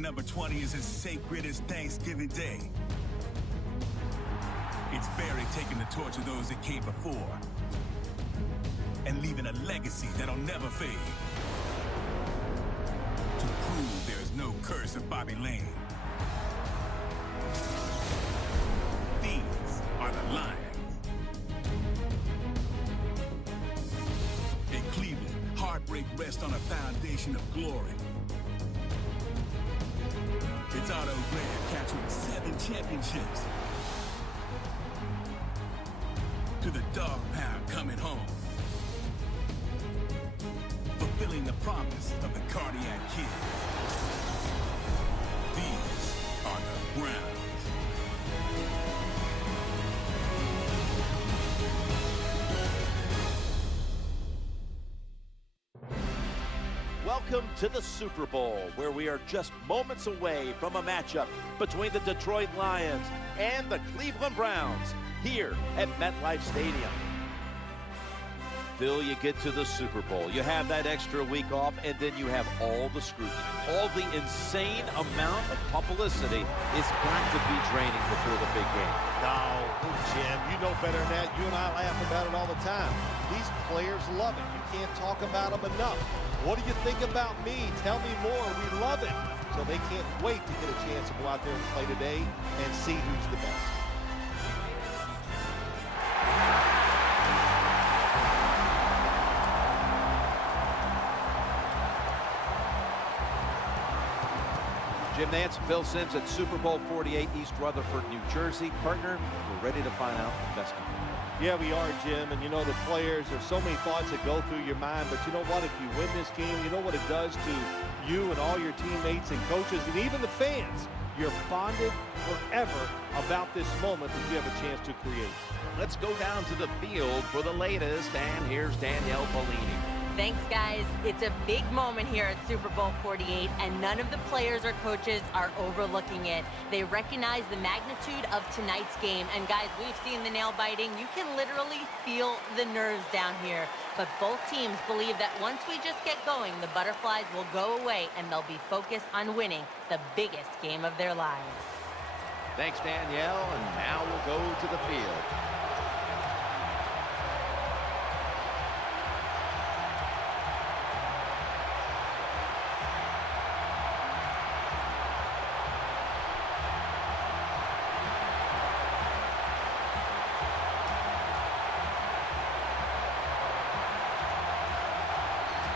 number 20 is as sacred as Thanksgiving Day. It's Barry taking the torch of those that came before and leaving a legacy that'll never fade. To prove there is no curse of Bobby Lane. These are the Lions. In Cleveland, heartbreak rests on a foundation of glory. It's Otto Graham capturing 7 championships. To the dog pound coming home. Fulfilling the promise of the Cardiac Kid. These are the Browns. Welcome to the Super Bowl, where we are just moments away from a matchup between the Detroit Lions and the Cleveland Browns here at MetLife Stadium. Phil, you get to the Super Bowl. You have that extra week off, and then you have all the scrutiny. All the insane amount of publicity is got to be draining before the big game. No, Jim, you know better than that. You and I laugh about it all the time. These players love it. You can't talk about them enough. What do you think about me? Tell me more. We love it. So they can't wait to get a chance to go out there and play today and see who's the best. Jim Nance, Phil Simms at Super Bowl 48, East Rutherford, New Jersey. Partner, we're ready to find out the best. Yeah, we are, Jim. And you know, the players, there's so many thoughts that go through your mind. But you know what? If you win this game, you know what it does to you and all your teammates and coaches and even the fans. You're bonded forever about this moment that you have a chance to create. Let's go down to the field for the latest. And here's Danielle Bellini. Thanks, guys. It's a big moment here at Super Bowl 48, and none of the players or coaches are overlooking it. They recognize the magnitude of tonight's game, and guys, we've seen the nail biting. You can literally feel the nerves down here, but both teams believe that once we just get going, the butterflies will go away, and they'll be focused on winning the biggest game of their lives. Thanks, Danielle, and now we'll go to the field.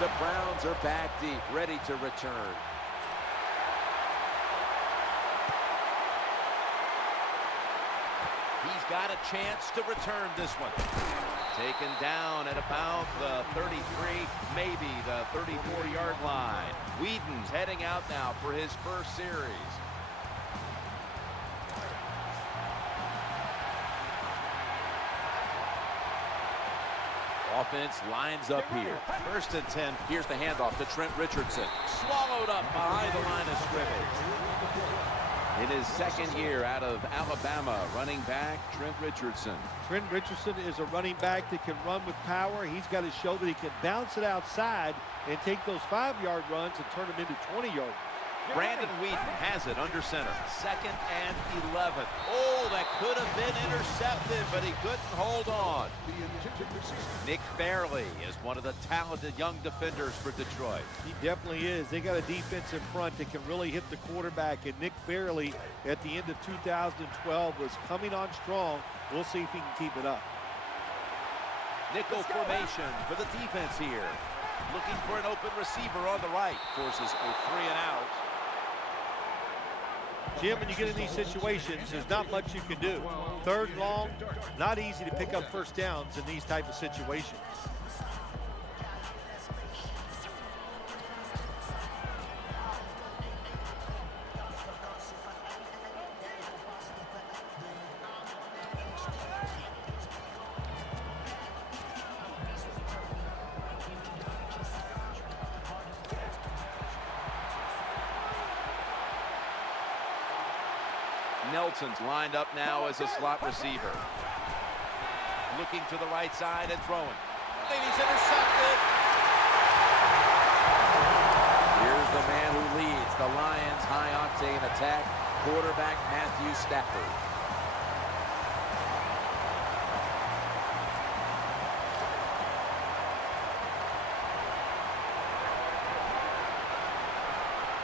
The Browns are back deep, ready to return. He's got a chance to return this one. Taken down at about the 33, maybe the 34-yard line. Whedon's heading out now for his first series. Offense lines up here. 1st and 10. Here's the handoff to Trent Richardson. Swallowed up behind the line of scrimmage. In his 2nd year out of Alabama, running back Trent Richardson. Trent Richardson is a running back that can run with power. He's got to show that he can bounce it outside and take those 5-yard runs and turn them into 20-yard. Brandon Whedon has it under center. 2nd and 11. Oh, that could have been intercepted, but he couldn't hold on. Nick Fairley is one of the talented young defenders for Detroit. He definitely is. They got a defensive front that can really hit the quarterback, and Nick Fairley at the end of 2012 was coming on strong. We'll see if he can keep it up. Nickel formation for the defense here. Looking for an open receiver on the right. Forces a 3 and out. Jim, when you get in these situations, there's not much you can do. 3rd and long, not easy to pick up first downs in these type of situations. Nelson's lined up now as a slot receiver. Looking to the right side and throwing. And he's intercepted. Here's the man who leads the Lions high stay in attack. Quarterback Matthew Stafford.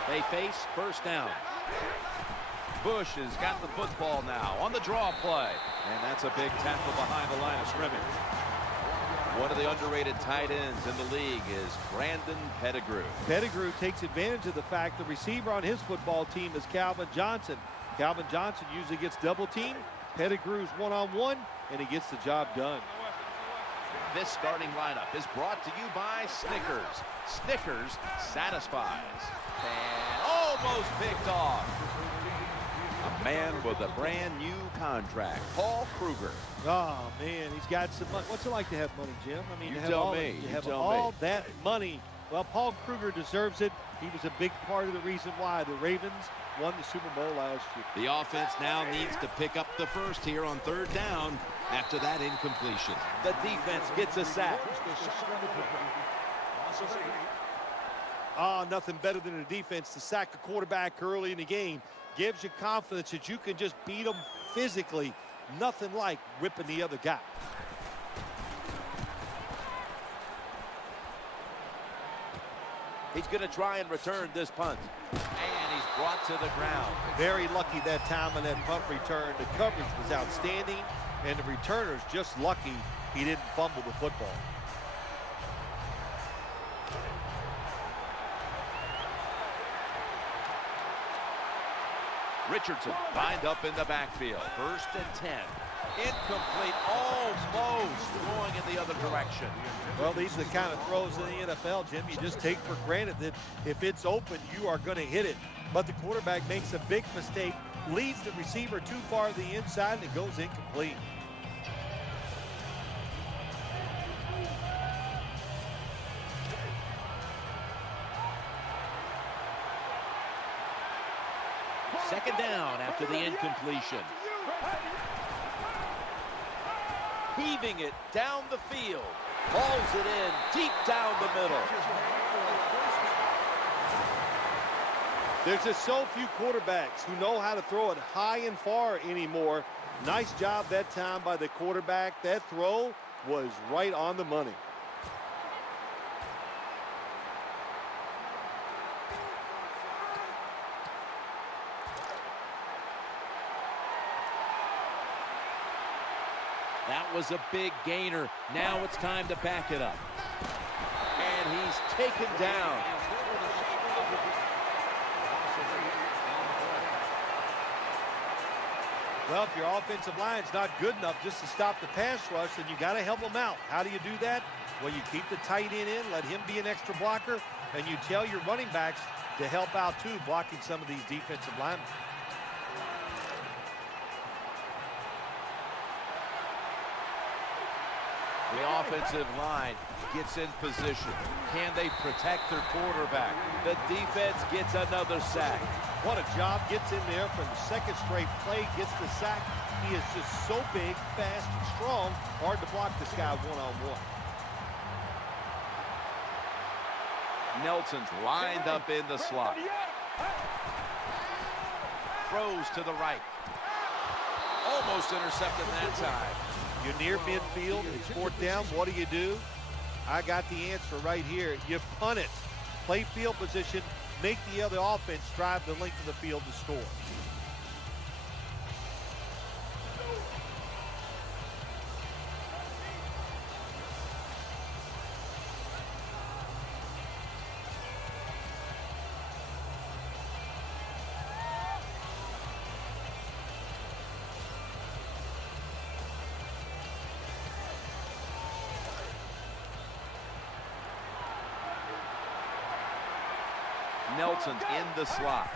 They face first down. Bush has got the football now on the draw play. And that's a big tackle behind the line of scrimmage. One of the underrated tight ends in the league is Brandon Pettigrew. Pettigrew takes advantage of the fact the receiver on his football team is Calvin Johnson. Calvin Johnson usually gets double teamed. Pettigrew's one-on-one, and he gets the job done. This starting lineup is brought to you by Snickers. Snickers satisfies. And almost picked off. A man with a brand new contract, Paul Kruger. Oh, man, he's got some money. What's it like to have money, Jim? I mean, You tell me. You have all that money. Well, Paul Kruger deserves it. He was a big part of the reason why the Ravens won the Super Bowl last year. The offense now needs to pick up the first here on third down after that incompletion. The defense gets a sack. Nothing better than a defense to sack a quarterback early in the game. Gives you confidence that you can just beat them physically. Nothing like whipping the other guy. He's going to try and return this punt. And he's brought to the ground. Very lucky that time on that punt return. The coverage was outstanding, and the returner's just lucky he didn't fumble the football. Richardson lined up in the backfield. 1st and 10. Incomplete, almost going in the other direction. Well, these are the kind of throws in the NFL, Jim, you just take for granted that if it's open, you are going to hit it. But the quarterback makes a big mistake, leads the receiver too far to the inside, and it goes incomplete. Second down after the incompletion. Heaving it down the field. Hauls it in deep down the middle. There's just so few quarterbacks who know how to throw it high and far anymore. Nice job that time by the quarterback. That throw was right on the money. That was a big gainer. Now it's time to back it up. And he's taken down. Well, if your offensive line's not good enough just to stop the pass rush, then you got to help them out. How do you do that? Well, you keep the tight end in, let him be an extra blocker, and you tell your running backs to help out too, blocking some of these defensive linemen. The offensive line gets in position. Can they protect their quarterback? The defense gets another sack. What a job, gets in there for the second straight play, gets the sack. He is just so big, fast, and strong. Hard to block this guy one-on-one. Nelson's lined up in the slot. Throws to the right. Almost intercepted that time. You're near midfield, it's 4th down, what do? I got the answer right here. You punt it. Play field position, make the other offense drive the length of the field to score. Nelson's in the slot.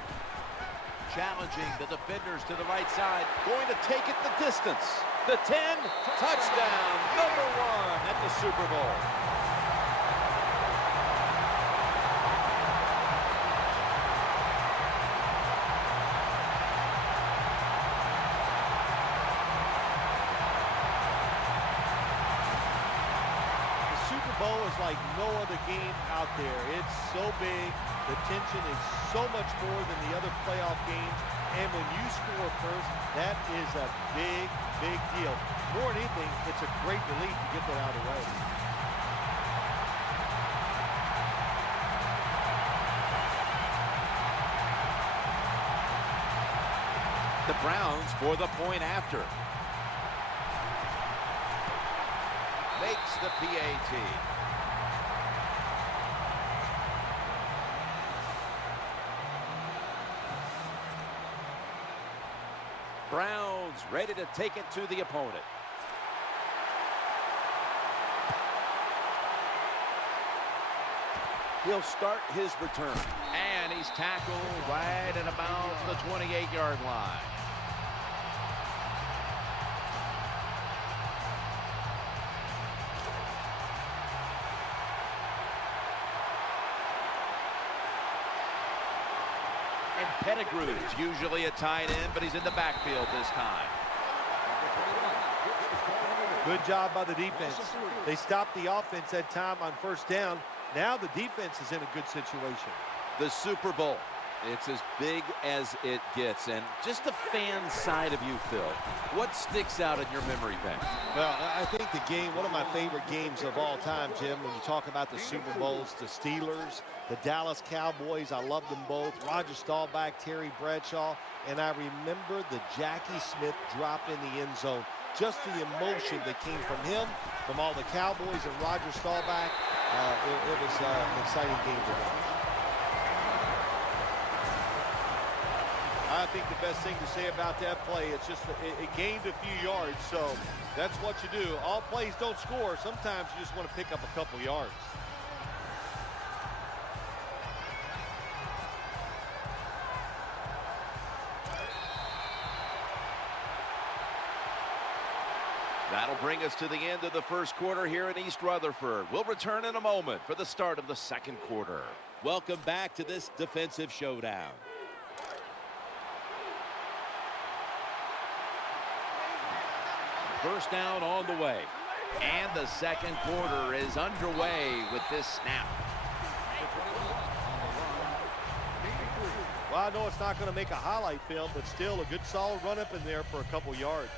Challenging the defenders to the right side. Going to take it the distance. The 10, touchdown, number 1 at the Super Bowl. Bowl is like no other game out there. It's so big. The tension is so much more than the other playoff games. And when you score first, that is a big, big deal. More than anything, it's a great relief to get that out of the way. The Browns for the point after. Makes the PAT. Browns ready to take it to the opponent. He'll start his return. And he's tackled right at about the 28-yard line. And Pettigrew's usually a tight end, but he's in the backfield this time. Good job by the defense. They stopped the offense that time on first down. Now the defense is in a good situation. The Super Bowl. It's as big as it gets. And just the fan side of you, Phil, what sticks out in your memory bank? Well, I think the game, one of my favorite games of all time, Jim, when you talk about the Super Bowls, the Steelers, the Dallas Cowboys, I love them both. Roger Staubach, Terry Bradshaw, and I remember the Jackie Smith drop in the end zone. Just the emotion that came from him, from all the Cowboys and Roger Staubach. It was an exciting game to watch. I think the best thing to say about that play, it's just it gained a few yards, so that's what you do. All plays don't score. Sometimes you just want to pick up a couple yards. That'll bring us to the end of the first quarter here in East Rutherford. We'll return in a moment for the start of the second quarter. Welcome back to this defensive showdown. First down on the way. And the second quarter is underway with this snap. Well, I know it's not going to make a highlight film, but still a good solid run up in there for a couple yards.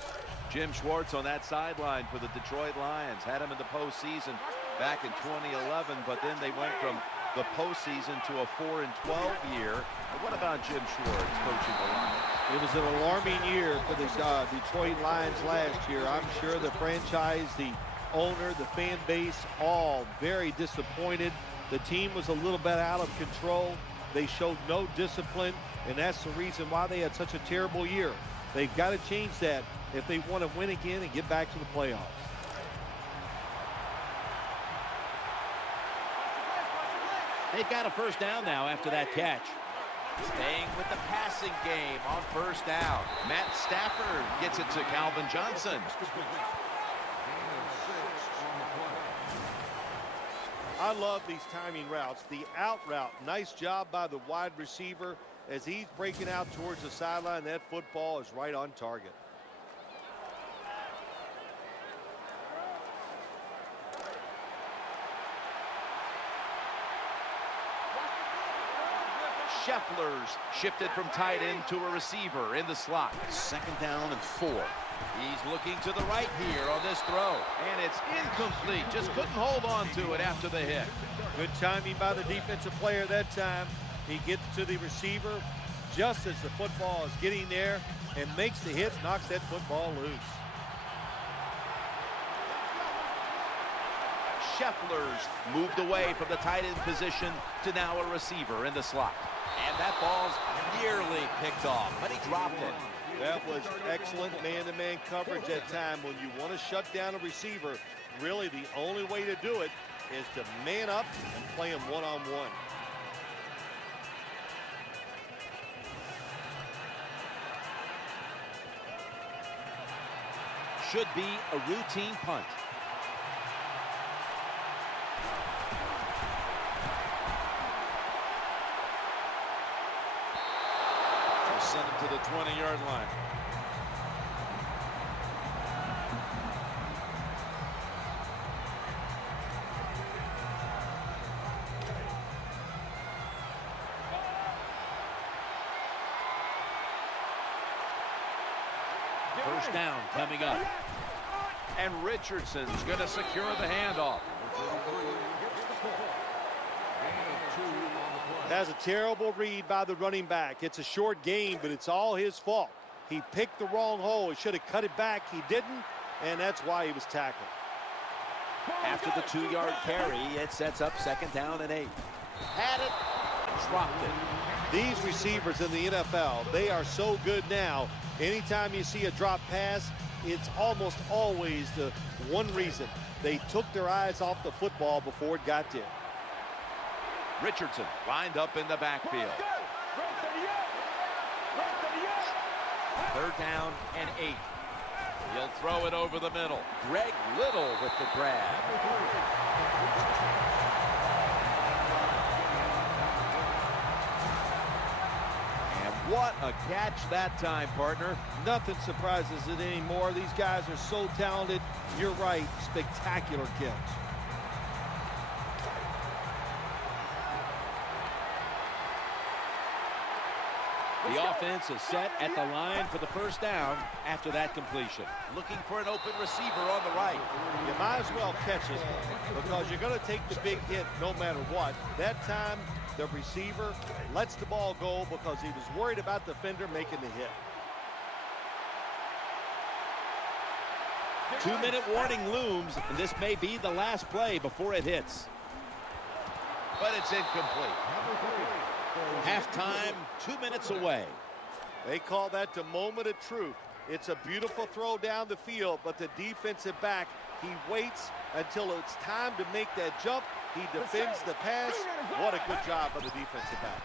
Jim Schwartz on that sideline for the Detroit Lions. Had him in the postseason back in 2011, but then they went from the postseason to a 4-12 year. And what about Jim Schwartz coaching the Lions? It was an alarming year for the Detroit Lions last year. I'm sure the franchise, the owner, the fan base, all very disappointed. The team was a little bit out of control. They showed no discipline, and that's the reason why they had such a terrible year. They've got to change that if they want to win again and get back to the playoffs. They've got a first down now after that catch. Staying with the passing game on first down. Matt Stafford gets it to Calvin Johnson. I love these timing routes. The out route, nice job by the wide receiver as he's breaking out towards the sideline. That football is right on target. Scheffler's shifted from tight end to a receiver in the slot. Second down and 4. He's looking to the right here on this throw. And it's incomplete. Just couldn't hold on to it after the hit. Good timing by the defensive player that time. He gets to the receiver just as the football is getting there and makes the hit, knocks that football loose. Scheffler's moved away from the tight end position to now a receiver in the slot. And that ball's nearly picked off, but he dropped it. That was excellent man-to-man coverage that time. When you want to shut down a receiver, really the only way to do it is to man up and play him one-on-one. Should be a routine punt. Send him to the 20-yard line. First down coming up. And Richardson's going to secure the handoff. That's a terrible read by the running back. It's a short game, but it's all his fault. He picked the wrong hole. He should have cut it back. He didn't, and that's why he was tackled. After the 2-yard carry, it sets up 2nd down and 8. Had it, dropped it. These receivers in the NFL, they are so good now. Anytime you see a drop pass, it's almost always the one reason. They took their eyes off the football before it got there. Richardson lined up in the backfield. 3rd down and 8. He'll throw it over the middle. Greg Little with the grab. And what a catch that time, partner. Nothing surprises it anymore. These guys are so talented. You're right. Spectacular catch. The offense is set at the line for the 1st down after that completion. Looking for an open receiver on the right. You might as well catch it because you're going to take the big hit no matter what. That time, the receiver lets the ball go because he was worried about the defender making the hit. 2-minute warning looms, and this may be the last play before it hits. But it's incomplete. Halftime, 2 minutes away. They call that the moment of truth. It's a beautiful throw down the field, but the defensive back, he waits until it's time to make that jump. He defends the pass. What a good job by the defensive back.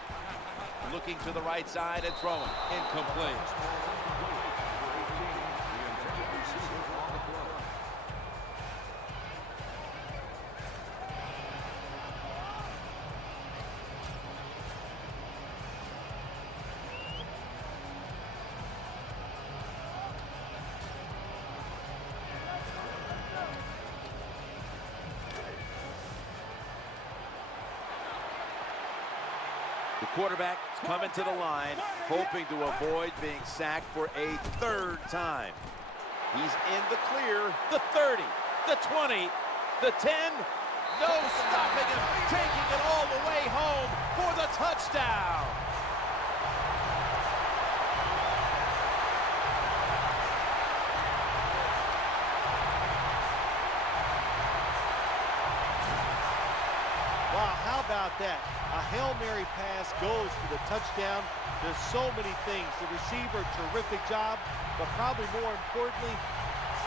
Looking to the right side and throwing. Incomplete. The quarterback coming to the line, hoping to avoid being sacked for a 3rd time. He's in the clear. The 30, the 20, the 10. No stopping him, taking it all the way home for the touchdown. Wow, how about that? A Hail Mary pass goes for the touchdown. There's so many things. The receiver, terrific job, but probably more importantly,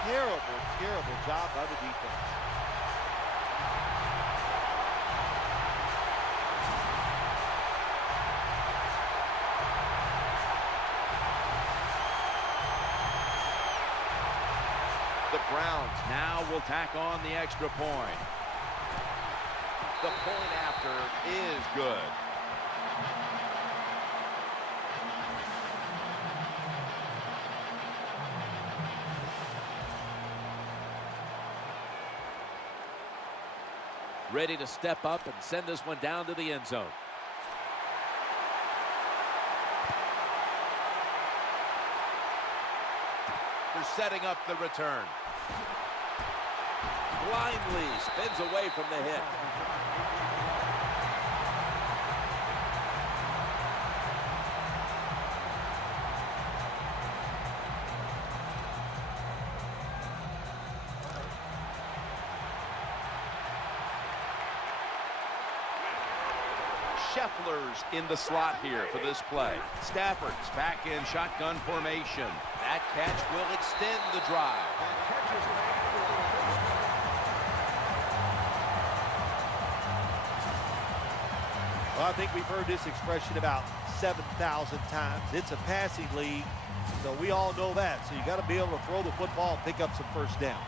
terrible, terrible job by the defense. The Browns now will tack on the extra point. The point after is good. Ready to step up and send this one down to the end zone. They're setting up the return. Blindly spins away from the hit. Scheffler's in the slot here for this play. Stafford's back in shotgun formation. That catch will extend the drive. Well, I think we've heard this expression about 7,000 times. It's a passing league, so we all know that. So you got to be able to throw the football and pick up some first downs.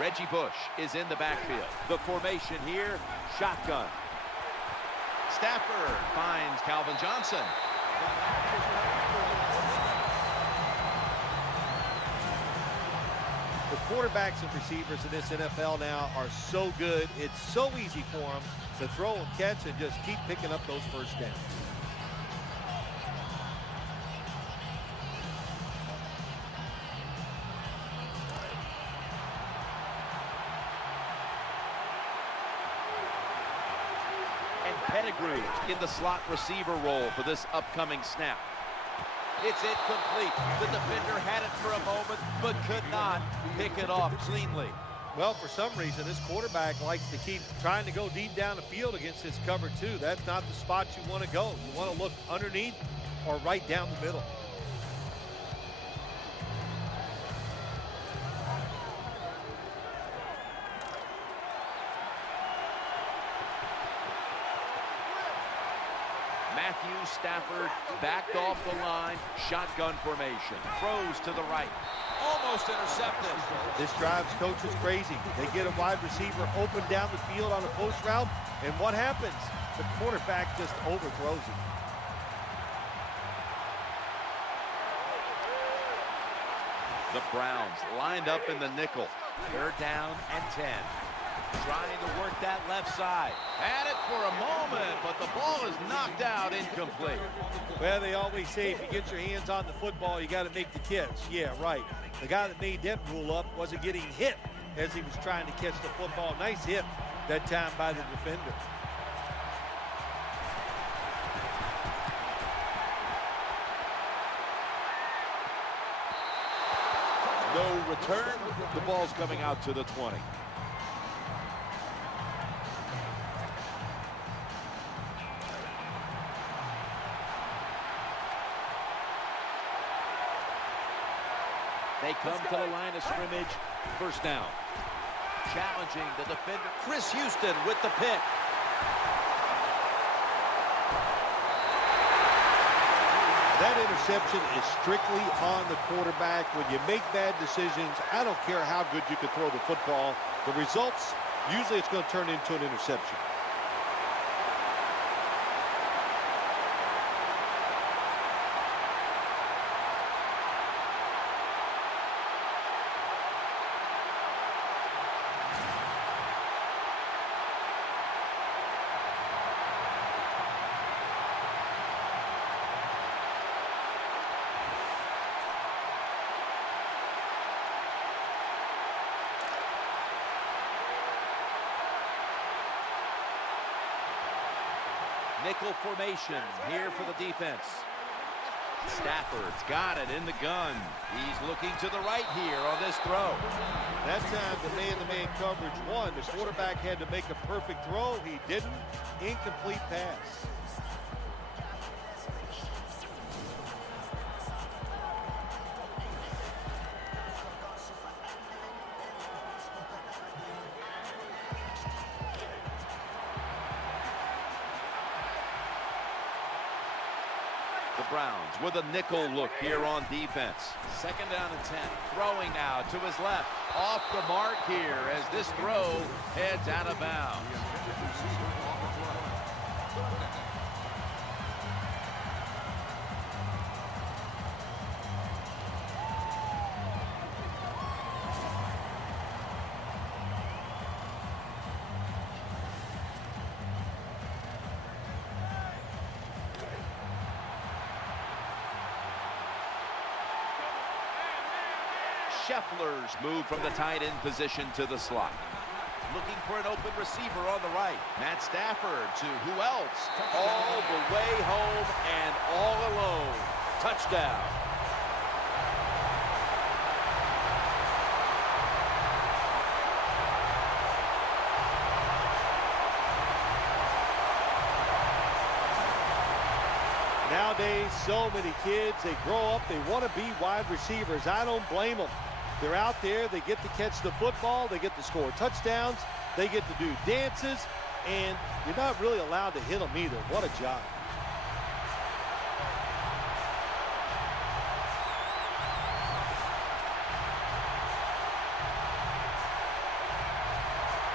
Reggie Bush is in the backfield. The formation here, shotgun. Stafford finds Calvin Johnson. The quarterbacks and receivers in this NFL now are so good. It's so easy for them to throw and catch and just keep picking up those first downs. And Pettigrew in the slot receiver role for this upcoming snap. It's incomplete. The defender had it for a moment, but could not pick it off cleanly. Well, for some reason, this quarterback likes to keep trying to go deep down the field against this cover two. That's not the spot you want to go. You want to look underneath or right down the middle. Stafford backed off the line, shotgun formation, throws to the right, almost intercepted. This drives coaches crazy. They get a wide receiver open down the field on a post route, and what happens? The quarterback just overthrows it. The Browns lined up in the nickel. They're down and 10. Trying to work that left side. Had it for a moment, but the ball is knocked out, incomplete. Well, they always say if you get your hands on the football, you got to make the catch. Yeah, right. The guy that made that rule up wasn't getting hit as he was trying to catch the football. Nice hit that time by the defender. No return. The ball's coming out to the 20. They come to the line of scrimmage. First down. Challenging the defender. Chris Houston with the pick. That interception is strictly on the quarterback. When you make bad decisions, I don't care how good you can throw the football. The results, usually it's going to turn into an interception. Nickel formation here for the defense. Stafford's got it in the gun. He's looking to the right here on this throw. That time the man-to-man coverage won. The quarterback had to make a perfect throw. He didn't. Incomplete pass. The Browns with a nickel look here on defense. Second down and 10. Throwing now to his left. Off the mark here as this throw heads out of bounds. Scheffler's move from the tight end position to the slot. Looking for an open receiver on the right. Matt Stafford to who else? All the way home and all alone. Touchdown. Nowadays, so many kids, they grow up, they want to be wide receivers. I don't blame them. They're out there, they get to catch the football, they get to score touchdowns, they get to do dances, and you're not really allowed to hit them either. What a job.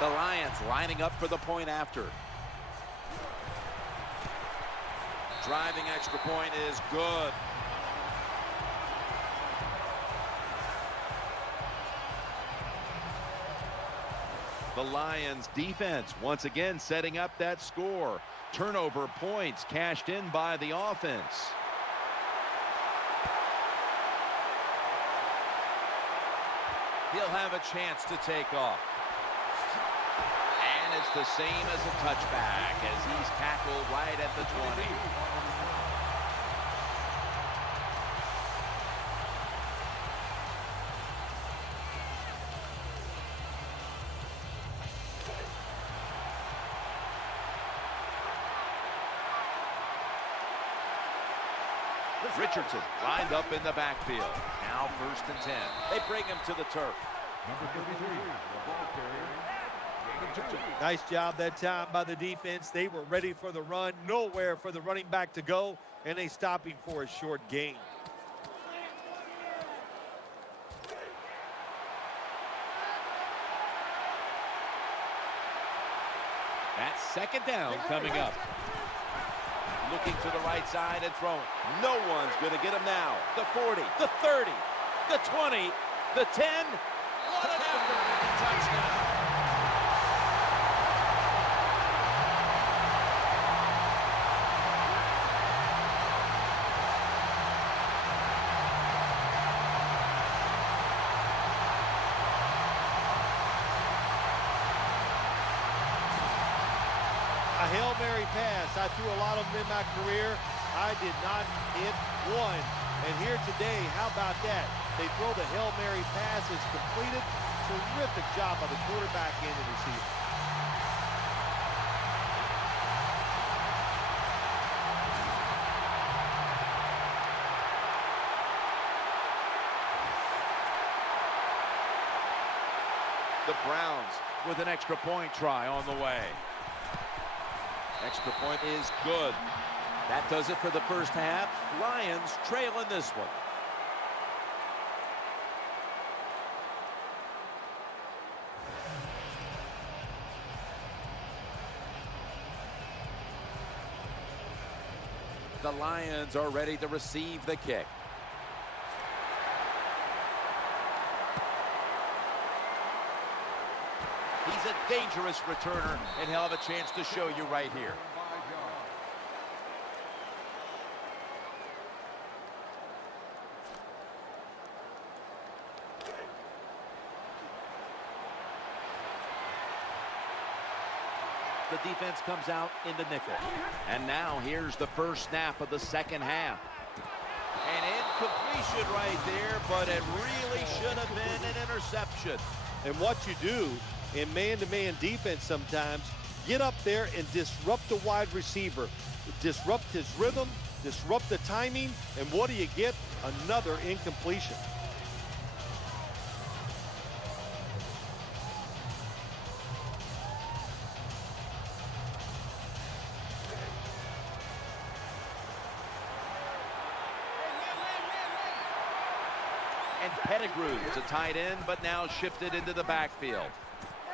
The Lions lining up for the point after. Driving extra point is good. The Lions defense once again setting up that score. Turnover points cashed in by the offense. He'll have a chance to take off. And it's the same as a touchback as he's tackled right at the 20. Richardson lined up in the backfield. Now 1st and 10. They bring him to the turf. Number 33. Nice job that time by the defense. They were ready for the run. Nowhere for the running back to go. And they stop him for a short gain. That's 2nd down coming up. Looking to the right side and throwing. No one's going to get him now. The 40, the 30, the 20, the 10. What an effort! Touchdown. A Hail Mary pass. I threw a lot of them in my career. I did not hit one. And here today, how about that? They throw the Hail Mary pass. It's completed. Terrific job by the quarterback and the receiver. The Browns with an extra point try on the way. Extra point is good. That does it for the first half. Lions trail in this one. The Lions are ready to receive the kick. He's a dangerous returner, and he'll have a chance to show you right here. The defense comes out in the nickel. And now here's the first snap of the second half. An incompletion right there, but it really should have been an interception. And what you do in man-to-man defense sometimes, get up there and disrupt the wide receiver. Disrupt his rhythm, disrupt the timing, and what do you get? Another incompletion. And Pettigrew's a tight end, but now shifted into the backfield.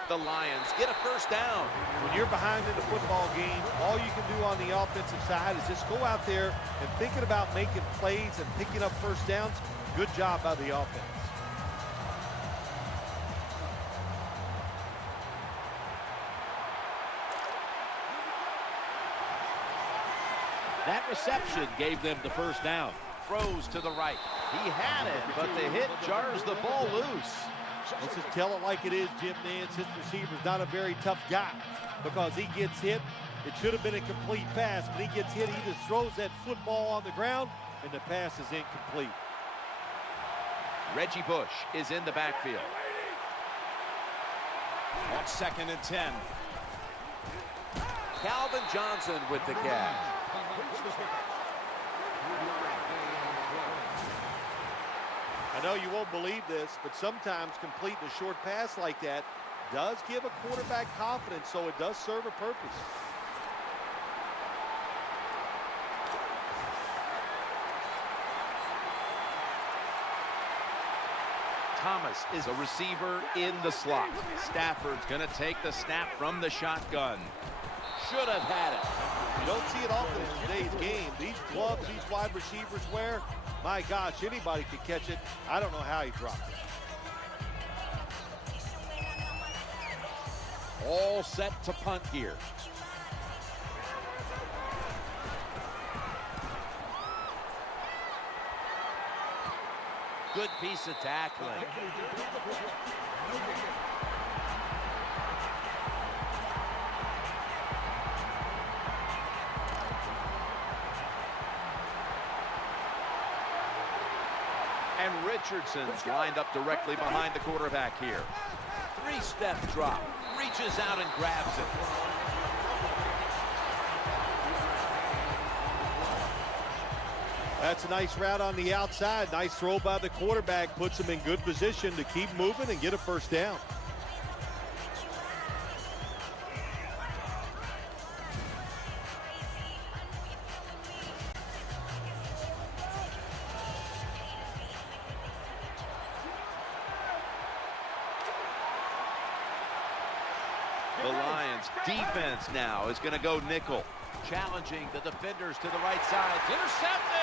The Lions get a first down. When you're behind in the football game, all you can do on the offensive side is just go out there and thinking about making plays and picking up first downs. Good job by the offense. That reception gave them the first down. Throws to the right. He had it, but the hit jars the ball loose. Let's just tell it like it is, Jim Nance. His receiver's not a very tough guy because he gets hit. It should have been a complete pass, but he gets hit. He just throws that football on the ground, and the pass is incomplete. Reggie Bush is in the backfield. On 2nd and 10. Calvin Johnson with the catch. I know you won't believe this, but sometimes completing a short pass like that does give a quarterback confidence, so it does serve a purpose. Thomas is a receiver in the slot. Stafford's going to take the snap from the shotgun. Should have had it. You don't see it often in today's game. These gloves these wide receivers wear, my gosh, anybody could catch it. I don't know how he dropped it. All set to punt here. Good piece of tackling. And Richardson's lined up directly behind the quarterback here. Three-step drop. Reaches out and grabs it. That's a nice route on the outside. Nice throw by the quarterback. Puts him in good position to keep moving and get a first down. The Lions defense now is going to go nickel. Challenging the defenders to the right side. Intercepted!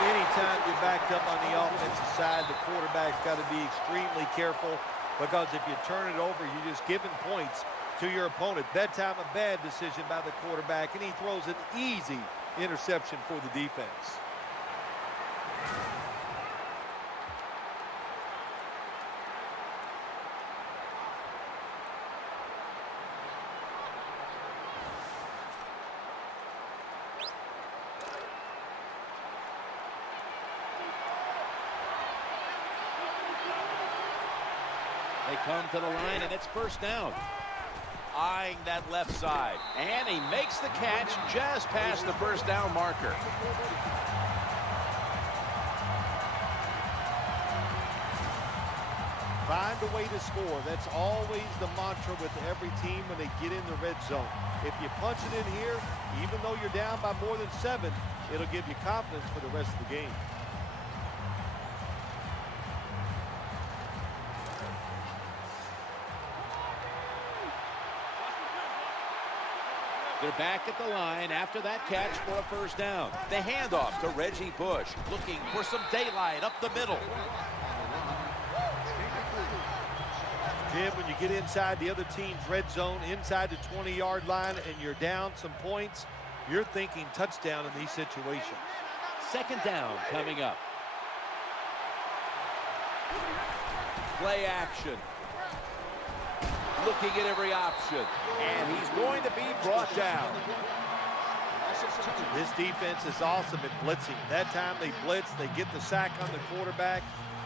Anytime you're backed up on the offensive side, the quarterback's got to be extremely careful, because if you turn it over, you're just giving points to your opponent. That time, a bad decision by the quarterback, and he throws an easy interception for the defense. They come to the line, and it's first down. Eyeing that left side. And he makes the catch just past the first down marker. Find a way to score. That's always the mantra with every team when they get in the red zone. If you punch it in here, even though you're down by more than 7, it'll give you confidence for the rest of the game. They're back at the line after that catch for a first down. The handoff to Reggie Bush, looking for some daylight up the middle. Jim, when you get inside the other team's red zone, inside the 20-yard line, and you're down some points, you're thinking touchdown in these situations. Second down coming up. Play action. Looking at every option. And he's going to be brought down. This defense is awesome at blitzing. That time they blitz, they get the sack on the quarterback.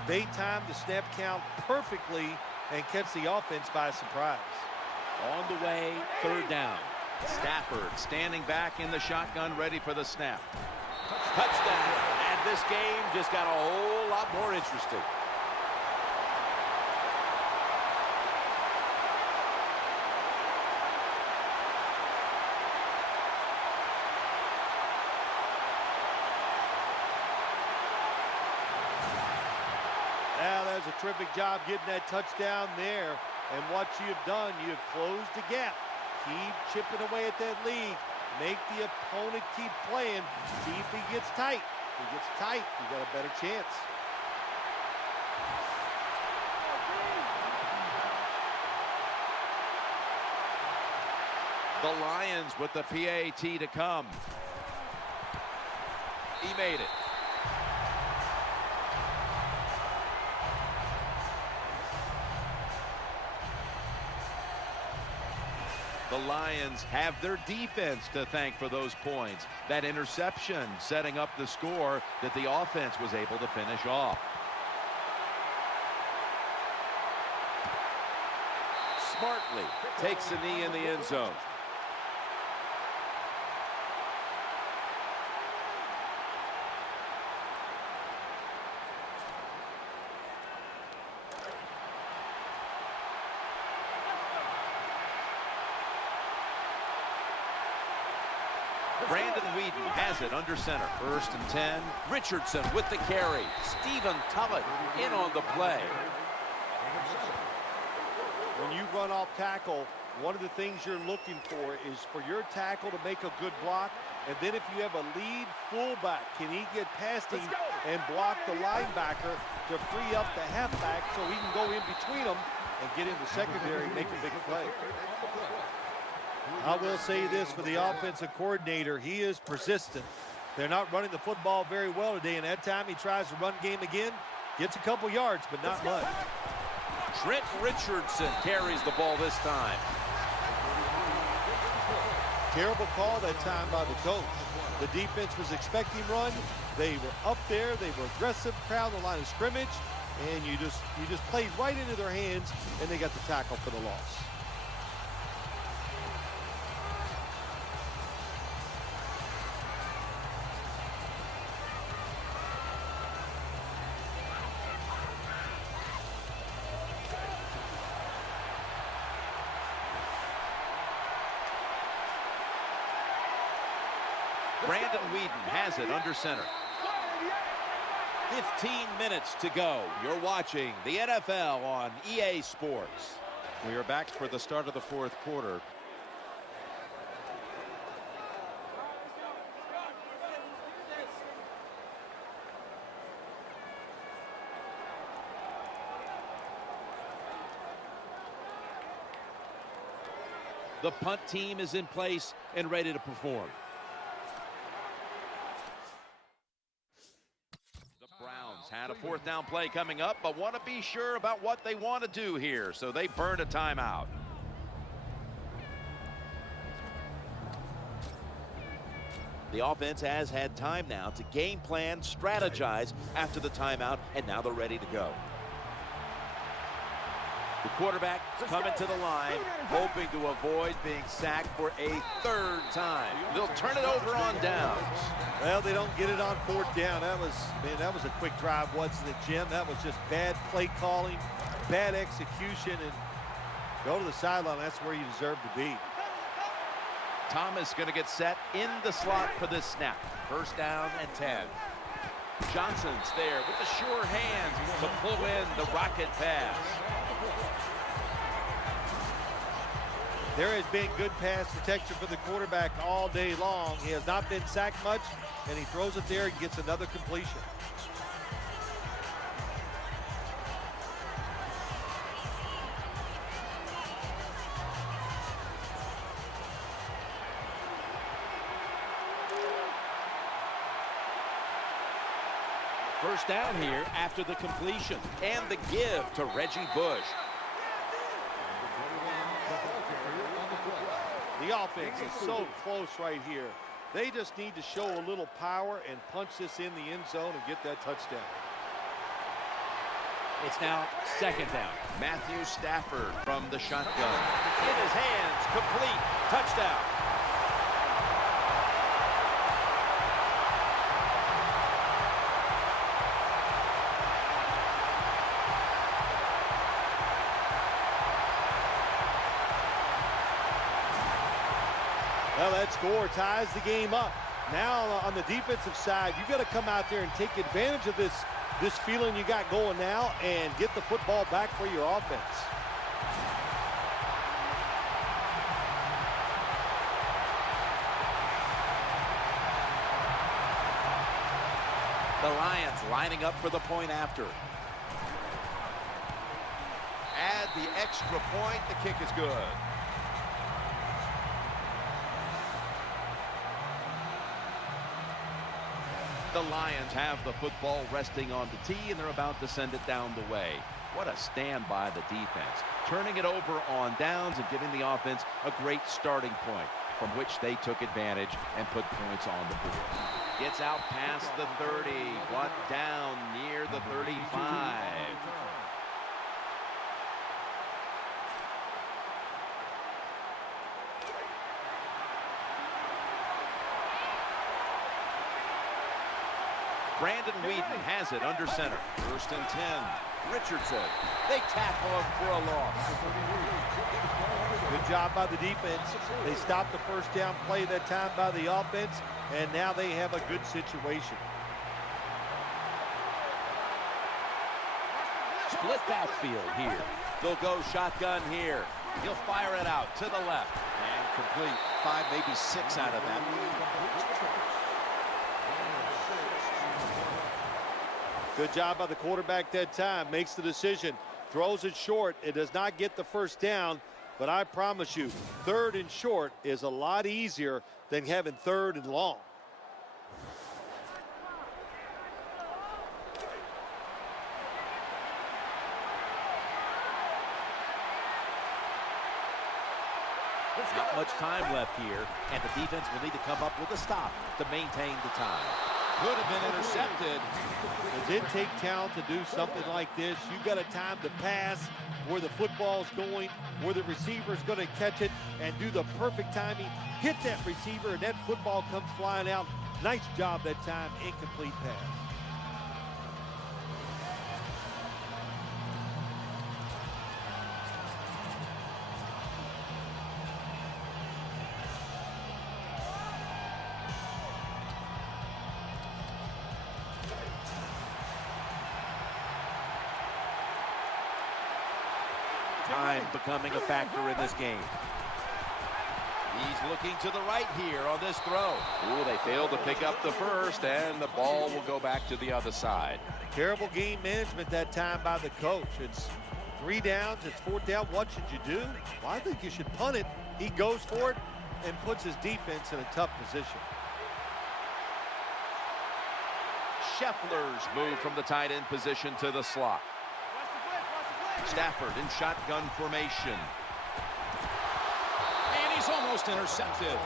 They time the snap count perfectly and catch the offense by surprise. On the way, third down. Stafford standing back in the shotgun, ready for the snap. Touchdown. And this game just got a whole lot more interesting. Now, that's a terrific job getting that touchdown there. And what you've done, you've closed the gap. Keep chipping away at that lead. Make the opponent keep playing. See if he gets tight. If he gets tight, you got a better chance. The Lions with the PAT to come. He made it. The Lions have their defense to thank for those points. That interception setting up the score that the offense was able to finish off. Smartly takes a knee in the end zone. Brandon Whedon has it under center. 1st and 10. Richardson with the carry. Stephen Tullett in on the play. When you run off tackle, one of the things you're looking for is for your tackle to make a good block. And then if you have a lead fullback, can he get past him and block the linebacker to free up the halfback so he can go in between them and get in the secondary and make a big play. I will say this for the offensive coordinator, he is persistent. They're not running the football very well today, and that time he tries to run game again, gets a couple yards, but not much. Trent Richardson carries the ball this time. Terrible call that time by the coach. The defense was expecting run. They were up there. They were aggressive, crowd the line of scrimmage, and you just played right into their hands, and they got the tackle for the loss. Brandon Weeden has it under center. 15 minutes to go. You're watching the NFL on EA Sports. We are back for the start of the fourth quarter. The punt team is in place and ready to perform. Had a fourth down play coming up, but want to be sure about what they want to do here, so they burn a timeout. The offense has had time now to game plan, strategize after the timeout, and now they're ready to go. The quarterback coming to the line, hoping to avoid being sacked for a third time. They'll turn it over on downs. Well, they don't get it on fourth down. That was a quick drive, wasn't it, Jim? That was just bad play calling, bad execution, and go to the sideline. That's where you deserve to be. Thomas going to get set in the slot for this snap. First down and 10. Johnson's there with the sure hands to pull in the rocket pass. There has been good pass protection for the quarterback all day long. He has not been sacked much, and he throws it there and gets another completion. First down here after the completion and the give to Reggie Bush. The offense is so close right here. They just need to show a little power and punch this in the end zone and get that touchdown. It's now second down. Matthew Stafford from the shotgun. In his hands, complete, touchdown. Well, that score ties the game up. Now on the defensive side, you got to come out there and take advantage of this feeling you got going now and get the football back for your offense. The Lions lining up for the point after. Add the extra point. The kick is good. The Lions have the football resting on the tee, and they're about to send it down the way. What a stand by the defense. Turning it over on downs and giving the offense a great starting point from which they took advantage and put points on the board. Gets out past the 30, brought down near the 35. Brandon Weeden has it under center. First and 10. Richardson. They tackle him for a loss. Good job by the defense. They stopped the first down play that time by the offense, and now they have a good situation. Split backfield here. They'll go shotgun here. He'll fire it out to the left. And complete. 5, maybe 6 out of that. Good job by the quarterback that time. Makes the decision. Throws it short. It does not get the first down. But I promise you, 3rd and short is a lot easier than having 3rd and long. Not much time left here, and the defense will need to come up with a stop to maintain the time. Could have been intercepted. Does it take talent to do something like this? You've got a time to pass where the football's going, where the receiver's going to catch it and do the perfect timing, hit that receiver, and that football comes flying out. Nice job that time, incomplete pass. Time becoming a factor in this game. He's looking to the right here on this throw. Ooh, they failed to pick up the first, and the ball will go back to the other side. Terrible game management that time by the coach. It's 3 downs, it's 4th down. What should you do? Well, I think you should punt it. He goes for it and puts his defense in a tough position. Scheffler's move from the tight end position to the slot. Stafford in shotgun formation. And he's almost intercepted.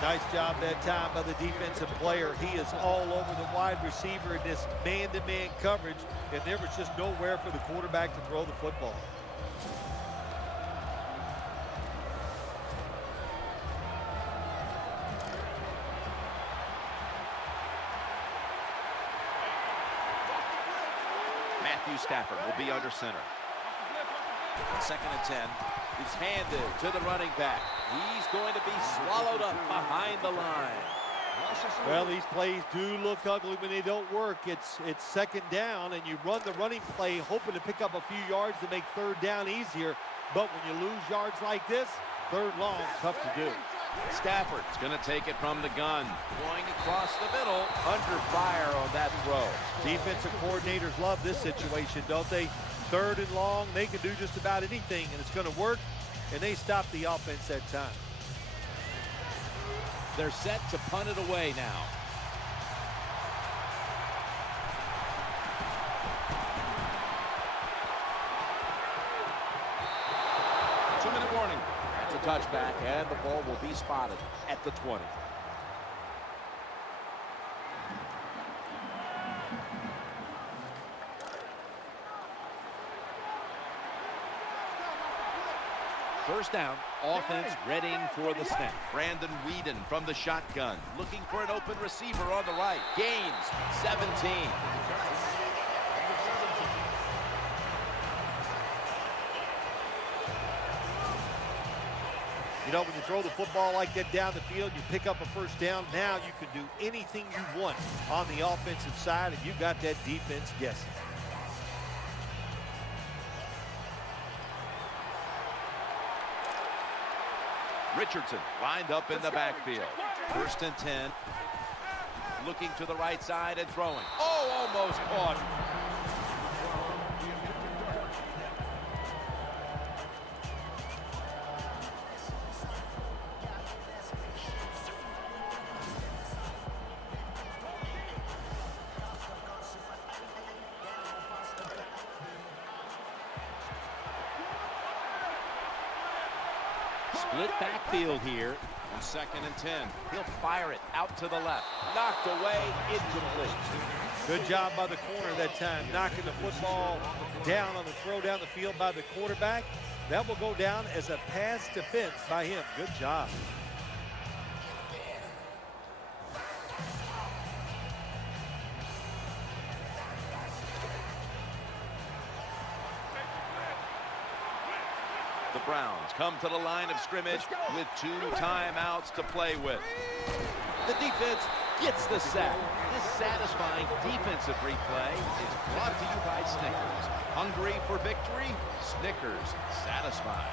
Nice job that time by the defensive player. He is all over the wide receiver in this man-to-man coverage, and there was just nowhere for the quarterback to throw the football. Matthew Stafford will be under center. 2nd and 10. It's handed to the running back. He's going to be swallowed up behind the line. Well, these plays do look ugly when they don't work. It's 2nd down, and you run the running play hoping to pick up a few yards to make 3rd down easier. But when you lose yards like this, 3rd long, tough to do. Stafford's going to take it from the gun. Going across the middle, under fire on that throw. Defensive coordinators love this situation, don't they? 3rd and long, they can do just about anything, and it's going to work, and they stop the offense that time. They're set to punt it away now. Two-minute warning. That's a touchback, and the ball will be spotted at the 20. First down, offense readying for the snap. Brandon Whedon from the shotgun, looking for an open receiver on the right. Gains 17. You know, when you throw the football like that down the field, you pick up a first down. Now you can do anything you want on the offensive side, and you've got that defense guessing. Richardson lined up in the backfield. 1st and 10. Looking to the right side and throwing. Oh, almost caught. Split backfield here on 2nd and 10. He'll fire it out to the left. Knocked away, incomplete. Good job by the corner that time, knocking the football down on the throw down the field by the quarterback. That will go down as a pass defense by him. Good job. The Browns come to the line of scrimmage with 2 timeouts to play with. The defense gets the sack. This satisfying defensive replay is brought to you by Snickers. Hungry for victory? Snickers satisfies.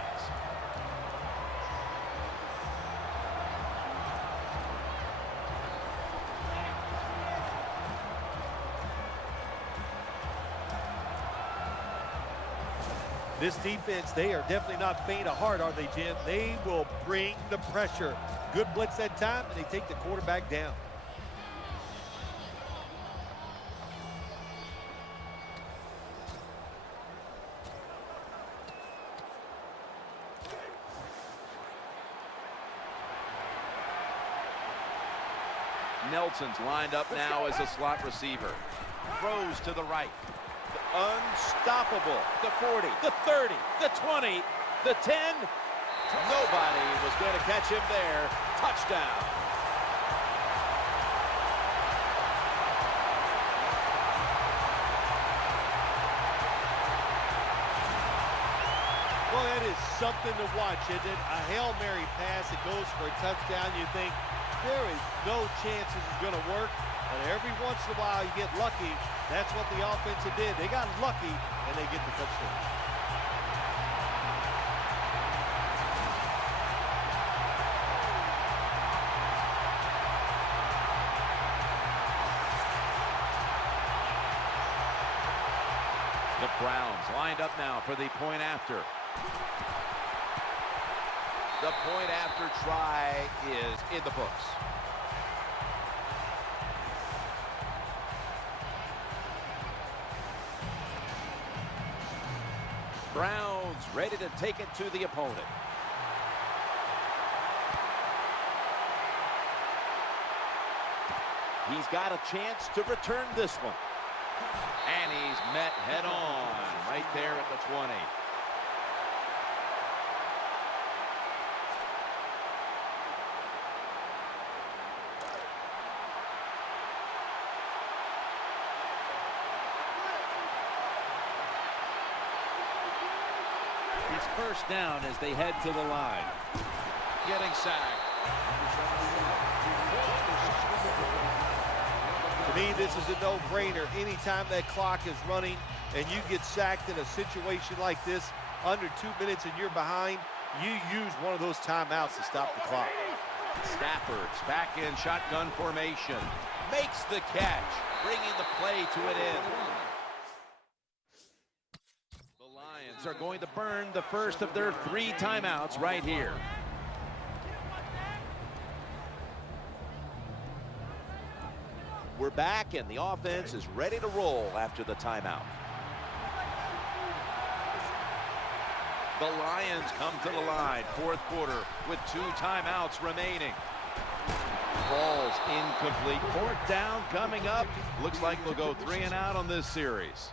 This defense, they are definitely not faint of heart, are they, Jim? They will bring the pressure. Good blitz that time, and they take the quarterback down. Nelson's lined up now as a slot receiver. Throws to the right. Unstoppable. The 40, the 30, the 20, the 10. Nobody was going to catch him there. Touchdown. Well, that is something to watch, isn't it? A Hail Mary pass that goes for a touchdown. You think there is no chance this is going to work. But every once in a while you get lucky. That's what the offense did. They got lucky, and they get the touchdown. The Browns lined up now for the point after. The point after try is in the books. Browns ready to take it to the opponent. He's got a chance to return this one. And he's met head on right there at the 20. It's first down as they head to the line. Getting sacked. To me, this is a no-brainer. Anytime that clock is running and you get sacked in a situation like this, under 2 minutes and you're behind, you use one of those timeouts to stop the clock. Stafford's back in shotgun formation. Makes the catch, bringing the play to an end. The Lions are going to burn the first of their 3 timeouts right here. We're back, and the offense is ready to roll after the timeout. The Lions come to the line, fourth quarter, with 2 timeouts remaining. Ball's incomplete. Fourth down coming up. Looks like they'll go 3 and out on this series.